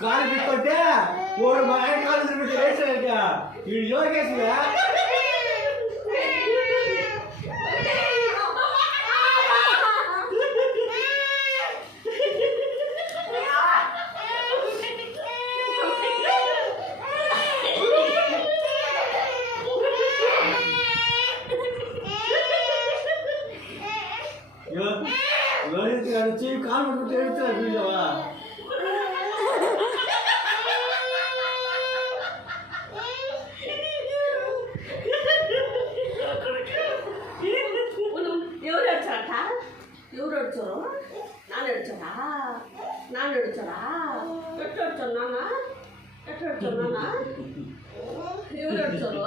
కాలు పెట్టుకుంటే ఓడు మా ఆయన కాలు పెట్టి వేసాడంట వీడు యోగేశ్వరా లోహిత్ గారు వచ్చి కాలు పట్టుకుంటే ఏడుస్తాడు వీళ్ళవా ఎవరు అడిచారు నాన్న అడిచారా నాన్న అడిచారా ఎట్లా అడిచారు నాన్న ఎట్లా అడిచారు నాన్న ఎవరు అడిచారు